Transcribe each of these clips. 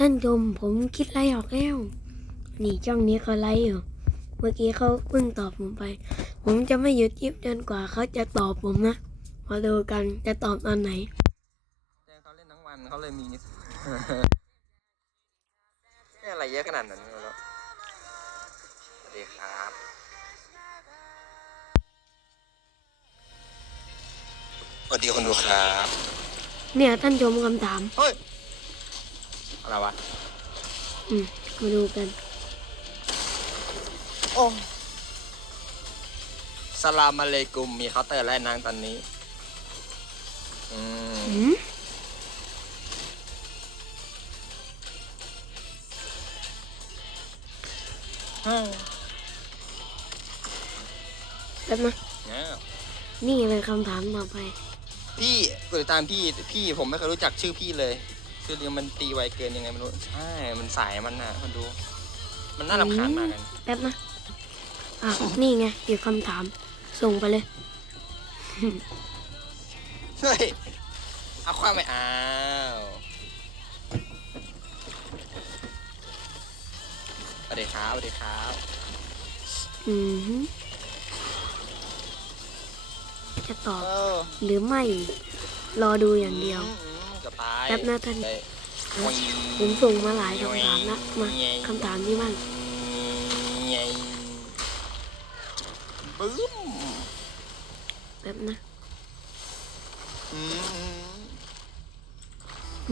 ท่านชมผมคิดไล่ออกแล้ว นี่จ้องนี้เขาไล่อยู่ เมื่อกี้เขาเพิ่งตอบผมไป ผมจะไม่หยุดยิบจนกว่าเขาจะตอบผมนะ มาดูกันจะตอบตอนไหนแจ้งเขาเล่นทั้งวันเขาเลยมีแค่อะไรเยอะขนาดนั้นไม่รู้สวัสดีครับสวัสดีคนดูครับ เนี่ยท่านชมคำถามเฮ้ย อะไรวะ อืมมาดูกัน โอ้สลามอะเลกุมมีเคาน์เตอร์ไล่นางตอนนี้ อืมอืมแป๊บนะเนี่ยนี่เลยคำถามต่อไป พี่กดติดตามพี่ พี่ผมไม่เคยรู้จักชื่อพี่เลย ชื่อเรียงมันตีไวเกินยังไงไม่รู้ ใช่ มันสายมันน่ะคนดู มันน่ารำคาญมากกันแป๊บนะอะนี่ไงอีกคำถาม ส่งไปเลย เฮ้ย เอาความไม่อ้าวสวัสดีครับสวัสดีครับอือหือจะตอบ เออหรือไม่ รอดูอย่างเดียวมอืมเกับ ตายแป๊บนะท่านได้ผมส่งมาหลายคำถามนะมาคำถามนี้มั่งไงบึ้มแป๊บนะอืม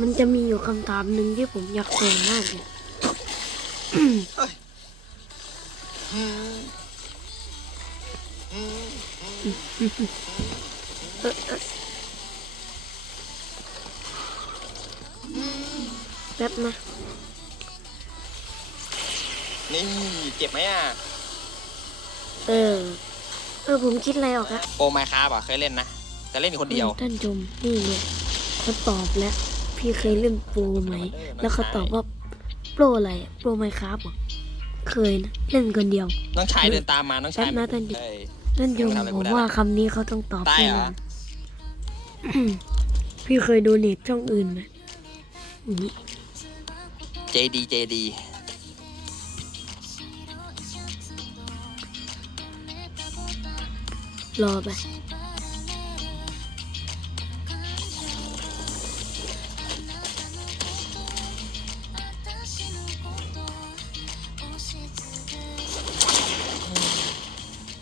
มันจะมีอยู่คำถามหนึ่งที่ผมอยากส่งมากเลยอืมอืมเออเออ แป๊บนะนี่เจ็บไหมอะ เออ เออผมคิดอะไรออกอะโปรไมค์ครับอะเคยเล่นนะ แต่เล่นอยู่คนเดียว ท่านชมนี่ไงเขาตอบแล้ว พี่เคยเล่นโปรไหม แล้วเขาตอบว่าโปรอะไรอะโปรไมครับเหรอเคยนะเล่นคนเดียว น้องชายเดินตามมา น้องชายแป๊บนะท่านดิเอ้ย ท่านชมยังไม่ทำอะไรผกูมได้ว่าคำนี้เขาต้องตอบตายแน่เหรนออนพี่เคยดูเน็ตช่องอื่นไหมอย่างนี้ เจดีเจดีรอไป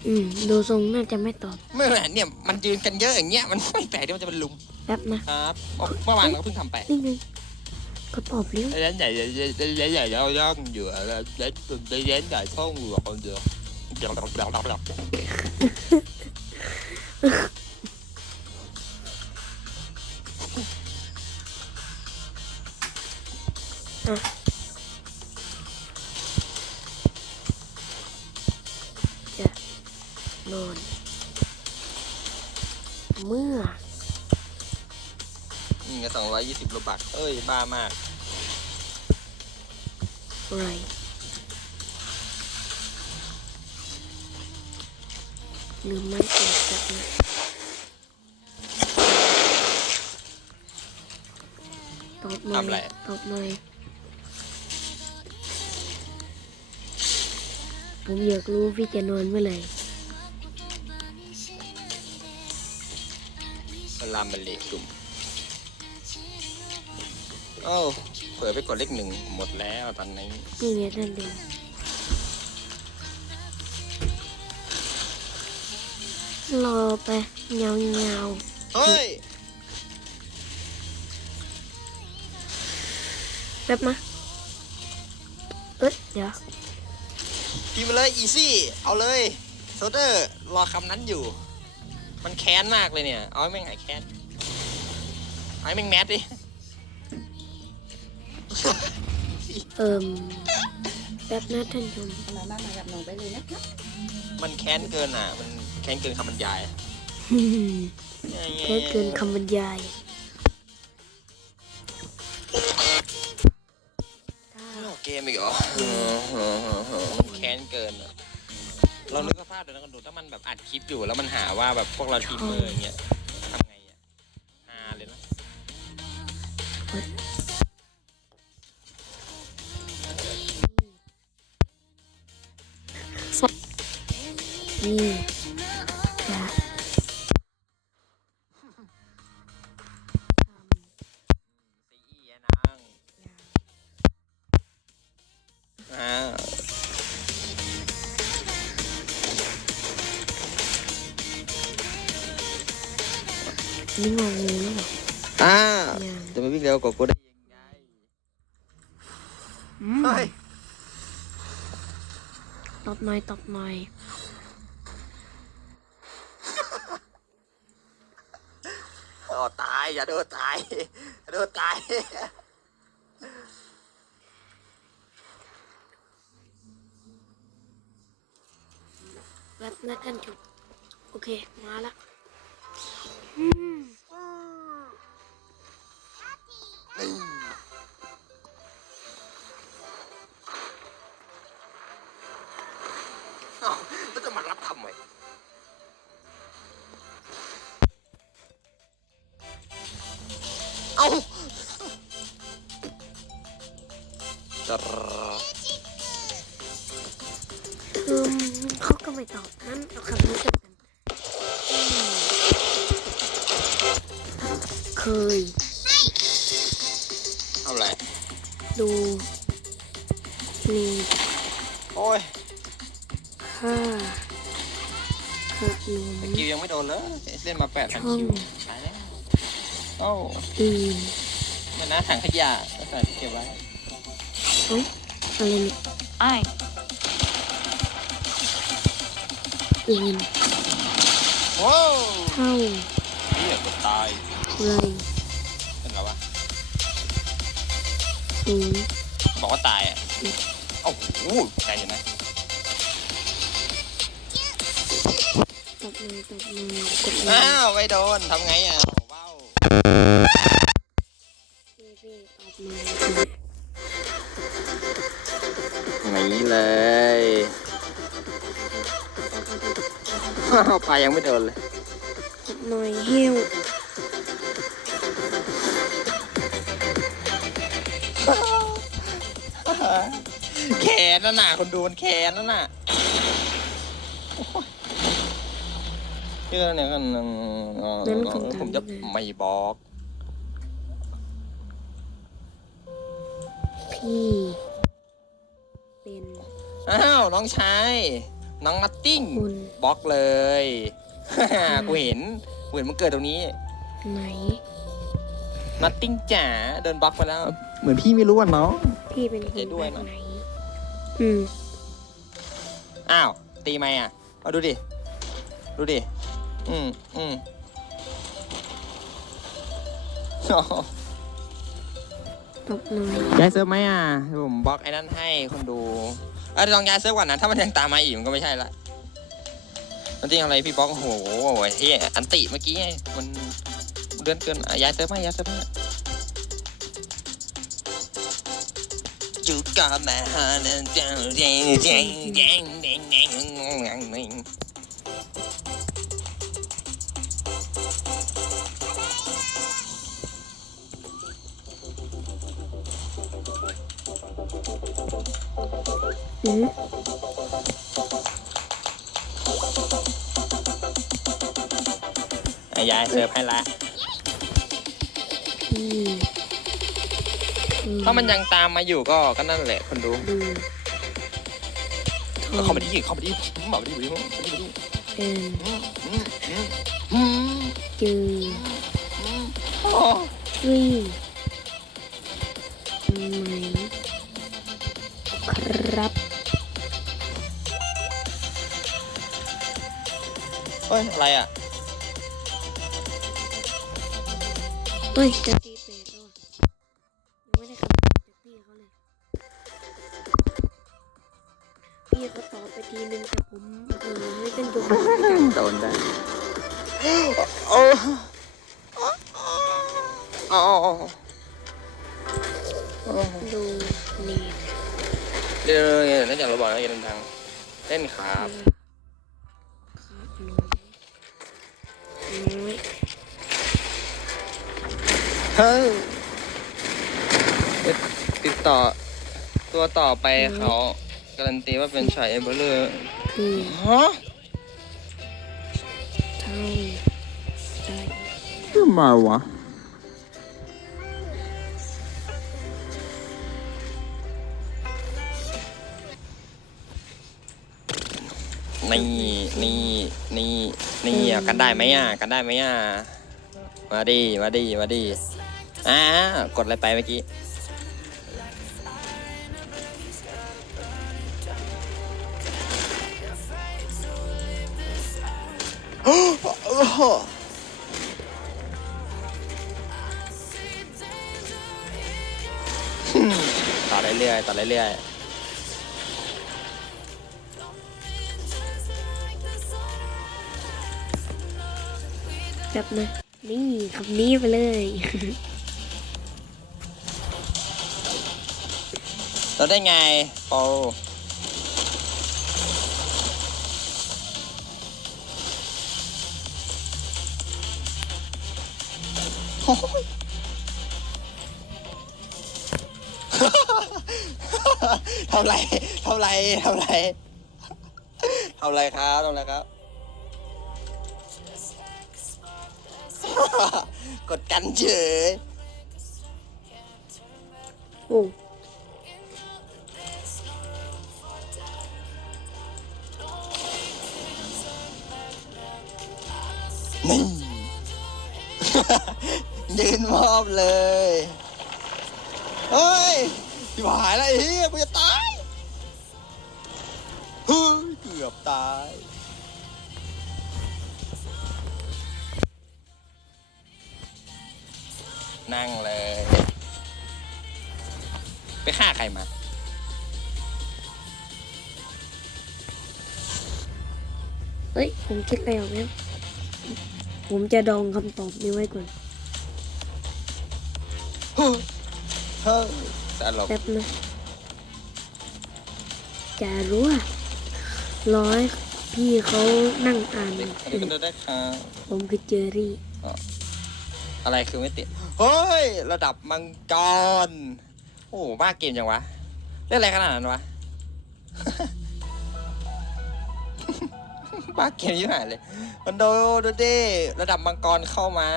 อืม ดูทรงน่าจะไม่ตอบเมื่อไหร่เนี่ยมันยืนกันเยอะอย่างเงี้ยมันไม่แปลกที่มันจะเป็นลุมแป๊บนะครับเมื่อวานเราก็เพิ่งทำไป นี่ไง เขาตอบเร็ว đến này đến đến này đâu đó vừa đến đến đến đại thôn vừa còn được đọc đọc đọc đọc đọc จะนอน เมื่อ นี่ไงสองร้อยยี่สิบโลบักเอ้ย บ้ามากไรหรือไม่เกิดจากนะตอบหน่อทำอะไรยตอบหน่อยผมอยากรู้พี่จะนอนเมื่อไหร่สลามบัลเลกุม โอ้เผลอไปกดเลขหนึ่งหมดแล้วตอนนี้นี่ไงท่านดูรอไปเงาเงาเฮ้ยๆแป๊บนะเอ๊ะเดี๋ยวพิมพ์มาเลยอีซี่ เอาเลยโซเดอร์รอคำนั้นอยู่ มันแค้นมากเลยเนี่ย เอาให้แม่งหายแค้นเอาให้แม่งแมสดิ เอิ่มแป๊บนะท่านชมมาบ้านมากับหนูไปเลยนะคะมันแค้นเกินอะ มันแค้นเกินคำบรรยายแค่เกินคำบรรยายโลกเกมอีกเหรอมันแค้นเกินอะเรานึกสภาพเดี๋ยวนะคนดูถ้ามันแบบอัดคลิปอยู่แล้วมันหาว่าแบบพวกเราทีมเมอร์อย่างเงี้ย นี่จะทซีอีอะนางำอ่านี่งองูแล้วเหรอ อ่า ยัง จะไปวิ่งเร็วกว่ากูได้ยังไง อืม เฮ้ย ตบหน่อยตบหน่อย โอ้ ตายอย่าโดนตายอย่าโดนตายแป๊บนะท่านจุดโอเค มาละอืม เลยเล่นมาแปดพันช่องคิวตายแล้วโอ้าอื่นมันนะถังขยะก็ใส่เก็บไว้เอ้ยอะไรเนี่ย I อื่นว้าวเท่าเหี้ยกูตายไรเป็นไรวะศูนย์ บอกว่าตายอะโอ้โหใจเย็นนะ ตบเลยตบเลยกดอ้าวไม่โดนทำไงอะว้าวเบ้เบ้ตบเลยนี่เลยอ้าวปลายังไม่โดนเลยตบหน่อยเหี้ยวแขนนั่นน่ะคนดูมันแขนนั่นน่ะโอ้ยเชื่อเนี่ยกันเอ่อผมจะไม่บอกพี่ เป็นอ้าวน้องชายน้องนัตติ้งคุณบล็อกเลย กูเห็นกูเห็นมันเกิดตรงนี้ไหน นัตติ้งจ๋าโดนบล็อกไปแล้ว เหมือนพี่ไม่รู้อะน้องพี่เป็นคนเจ๊ด้วยแบบนะ ไหน อืม อ้าวตีไหมอะเอาดูดิดูดิ อืมอืมตบหน่อยย้ายเซิร์ฟไหมอะผมบล็อกไอ้นั่นให้คนดูเออลองย้ายเซิร์ฟก่อนนะ ถ้ามันยังตามมาอีกมันก็ไม่ใช่ละมันจริงอะไรพี่บล็อกโอ้โหเฮียอันติเมื่อกี้ไงมันเดือนเกินอะย้ายเซิร์ฟไหมย้ายเซิร์ฟไหมจุกกับแม่ฮานันเจ้าเจ้าเจ้าเจ้าเจ้าเจ้าเจ้า อืมอะย้ายเซิร์ฟให้ละพี่คือถ้ามันยังตามมาอยู่ก็ก็นั่นแหละคนดูดูทอเข้างมาดิเข้ามาดิมาดิมาดิมาดิมาดิเป็นอืมอืมอืมอืมจืออื เฮ้ย อะไรอะ เฮ้ยจะ ติดต่อตัวต่อไปเขาการันตีว่าเป็นชายเอเบอร์เลอร์คือฮะเอาได้ทำไมวะนี่นี่นี่นี่อะกันได้ไหมอะ กันได้ไหมอะ มาดิมาดิมาดิอ่ากดอะไรไปเมื่อกี้ ต่อเรื่อยๆต่อเรื่อยแบบนะนี่คำนี้ไปเลยๆเราได้ไงโป ทำไรทำไรทำไรทำไรครับทำไรครับ กดกันเฉยโอ้นี่ ยืนมอบเลย เฮ้ยที่หายแล้วไอ้เฮียกูจะตายเฮ้ยเกือบตายนั่งเลย ไปฆ่าใครมาเอ้ย ผมคิดไรออกแล้ว ผมจะดองคำตอบนี้ไว้ก่อน เฮ้ยเฮ้ยตลกแป๊บนะจะรู้ว่าร้อยพี่เขานั่งอ่าน อันนี้ก็ได้ครับผมคือเจอรี่ อะไรคือไม่ติด เฮ้ย ระดับมังกร โอ้โหบ้าเกมจังวะ เล่นอะไรขนาดนั้นวะ บ้าเกมยิ่งหายเลย มันโดโดเด้ระดับมังกรเข้ามา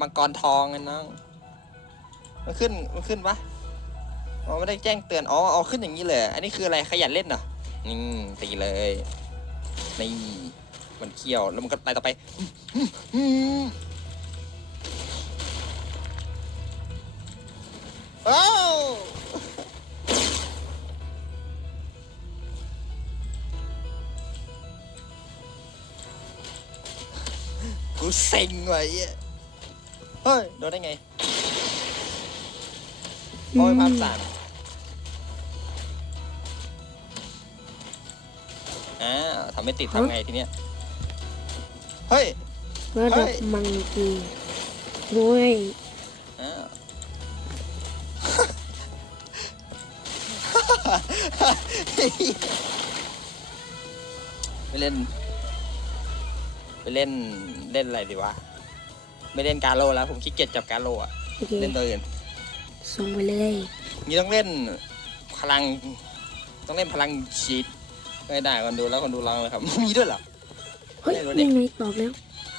มังกรทองไงน้อง มันขึ้นมันขึ้นปะอ๋อไม่ได้แจ้งเตือน อ๋อเอาขึ้นอย่างนี้เลย อันนี้คืออะไรขยันเล่นเหรอนี่ตีเลยนี่มันเคี่ยวแล้วมันก็ไปต่อไปเอ้กูเซ็งว่ะไอ้เหี้ยเฮ้ย โดนได้ไง โอ้ยภาพสั่นอ่าทำไม่ติดทำไงทีเนี้ย เฮ้ย ระดับเฮ้ยมังกีด้วยอ้าวไปเล่น ไปเล่นเล่นอะไรดีวะ ไม่เล่นการโลแล้ว ผมขี้เกียจจับการโลอะโอเค เล่นตัวอื่น ส่งไปเลยนี่ต้องเล่นพลัง ต้องเล่นพลังชีตไม่ได้คนดูแล้วคนดูร้องเลยครับ มีด้วยเหรอ เฮ้ยได้รู้ดิยังไงตอบแล้ว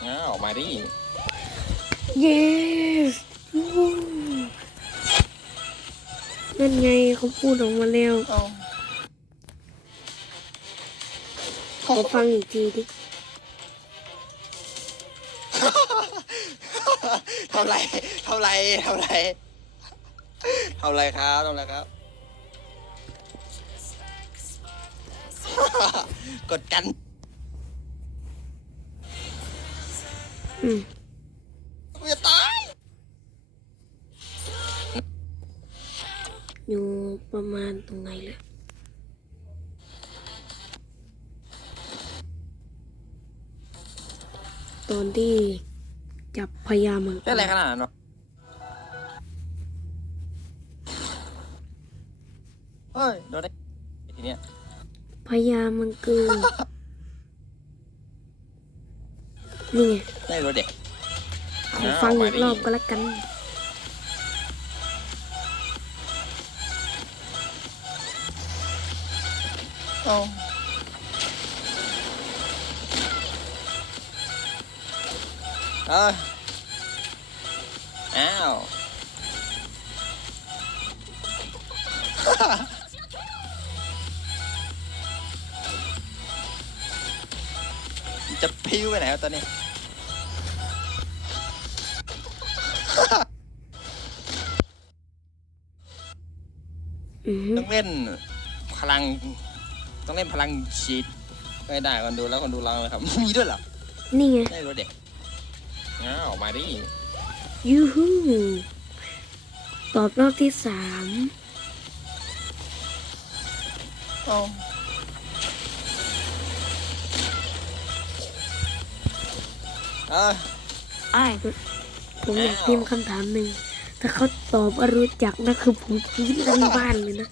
อ้าวมาดิ yes โอ้นั่นไงเขาพูดออกมาแล้วเอ้าขอฟังอีกทีดิทำไรทำไรทำไร ทำไรครับทำไรครับ กดกันอืมกูจะตายอยู่ประมาณตรงไหนเลยตอนที่จับพญามังกเล่นอะไรขรนาดนั้นวะ เฮ้ยโดนได้ทีเนี้ยพญามังกรนี่ไงได้รถเด็กขอฟังอีกรอบก็แล้วกันเอาเอออ้าว จะพิ้วไปไหนวะตอนนี้อือฮึต้องเล่นพลัง ต้องเล่นพลังชีตไม่ได้คนดูแล้วคนดูร้องเลยครับ มีด้วยเหรอ นี่ไงไม่รู้เด็กอ้าวมาดิยูฮูตอบรอบที่สามเอ เออไอ้ายผมอยากพิมพ์คำถามหนึ่ง ถ้าเขาตอบว่ารู้จักนะคือผมกรี๊ดทั้งบ้านเลยนะ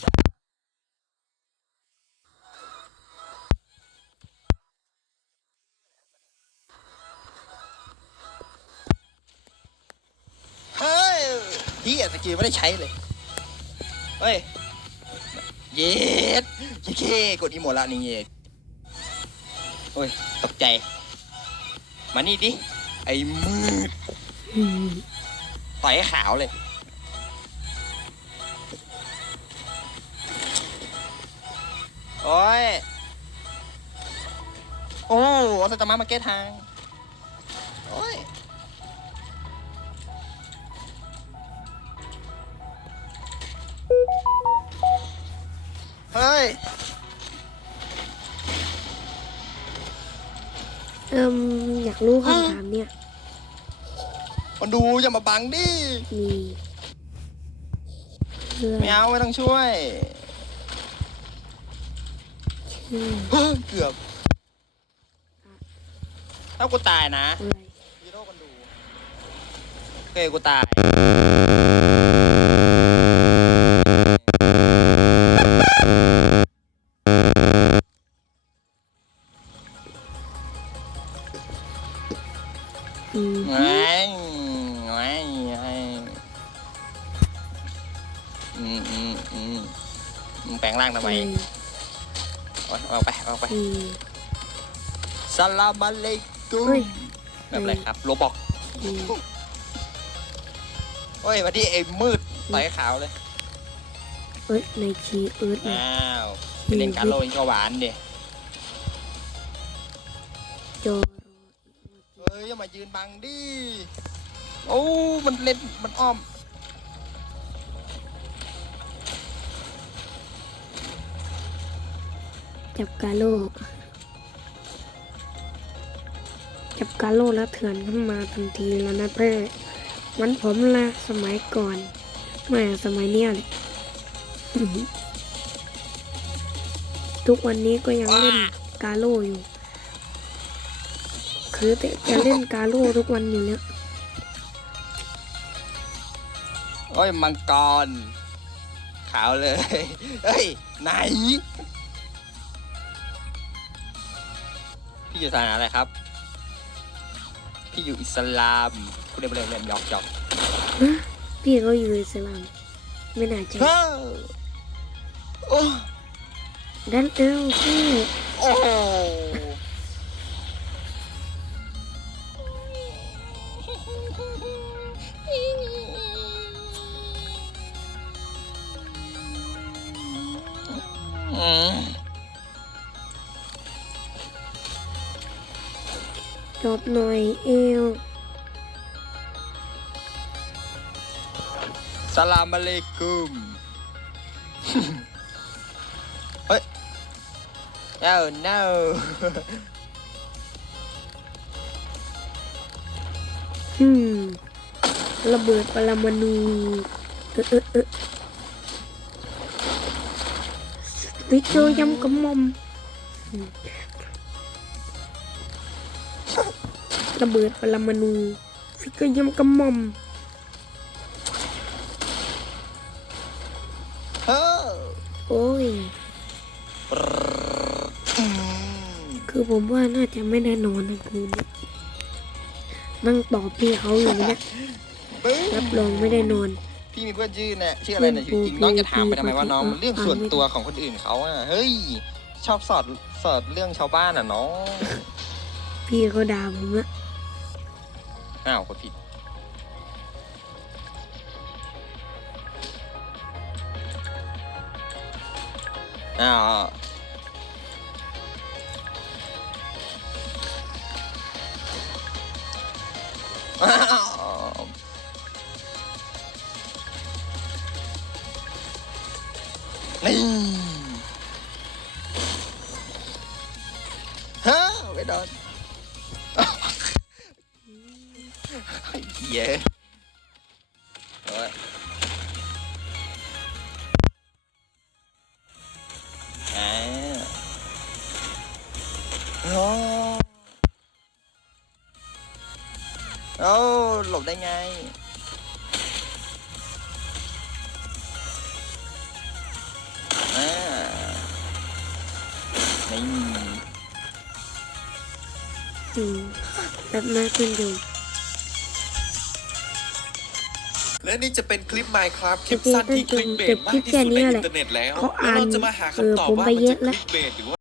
เฮ้ยพี่สกิลไม่ได้ใช้เลย เฮ้ย เย็ดเยเคกดอีโมละนี่เย็ดโอ้ย ตกใจ มานี่ดิ ไอ้มืดต่อยให้ขาวเลย โอ้ย โอ้เอาสตาร์มามาเก็ตทาง รู้คำถามเนี่ยคนดูอย่ามาบังดิมีเรื่องไม่เอาไม่ต้องช่วยชื่อเฮ้ยเกือบถ้ากูตายนะอะไรฮีโร่คนดูโอเคกูตาย อืมไม่ไม่ไม่อืมอืมอืมมึงแปลงร่างทำไมเอาเอาไปเอาไปสลามอะเลกุเฮ้ยมแบบไรครับโรบอกอืมโอ้ยมาที่ไอ้มืดต่อยขาวเลยเอ้ยในชีเอิร์ธนะอ้าวไปเล่นการโลนก็หวานเดี ยืนบังดิโอ้มันเล่นมันอ้อมจับกาโลจับกาโลแล้วเถื่อนขึ้นมาทันทีแล้วนะเพื่อมันผมละสมัยก่อนไม่สมัยเนี้ยเลยทุกวันนี้ก็ยังเล่นกาโลอยู่ คือแต่จะเล่นกาโลทุกวันอยู่เนี่ยโอ้ยมังกร ขาวเลย เฮ้ย ไหน พี่อยู่ศาสนาอะไรครับ พี่อยู่อิสลามพูดเล่นเล่นเล่นหยอกหยอกพี่เขาอยู่อิสลาม ไม่น่าใจเฮ้อโอ้ดันเอ้าพี่โอ้โหอื จบหน่อยเอวสลามอะเลกุม เฮ้ย no no อืมระเบิดปรมาณูเออเออเออวิโจยำกระหมอม ระเบิดปรมาณูฟิกเกอร์ยำกระหมอมเฮ้อโอ้ยอืมคือผมว่าน่าจะไม่ได้นอนนะคืนนี้นั่งตอบพี่เขาอยู่เนี่ยบึ้งรับรองไม่ได้นอน พี่มีเพื่อนชื่อเนี่ยชื่ออะไรเนี่ยชื่อจริงน้องจะถามไปทำไมว่าน้องมันเรื่องส่วนตัวของคนอื่นเขาอะเฮ้ย ชอบสอดสอดเรื่องชาวบ้านอะน้อง พี่เขาด่าผมอะ อ้าวกดผิดอ้าวอ้าวนี่ฮะไม่โดน ไอ้เหี้ยโอ้ยอ่าโอ้โอ้หล แบบมาคุณดูและนี่จะเป็นคลิป Minecraft คลิปโอเคสั้นที่คลิกเบสจบมาคลิกปที่แค่สุดนี้ในแหอิละนเทอร์เน็ตแล้วเขาแล้วอ่านเราจะมาหาเออคำตอบผมว่าไปมันเยจะอะคละลิกเบสหรือว่า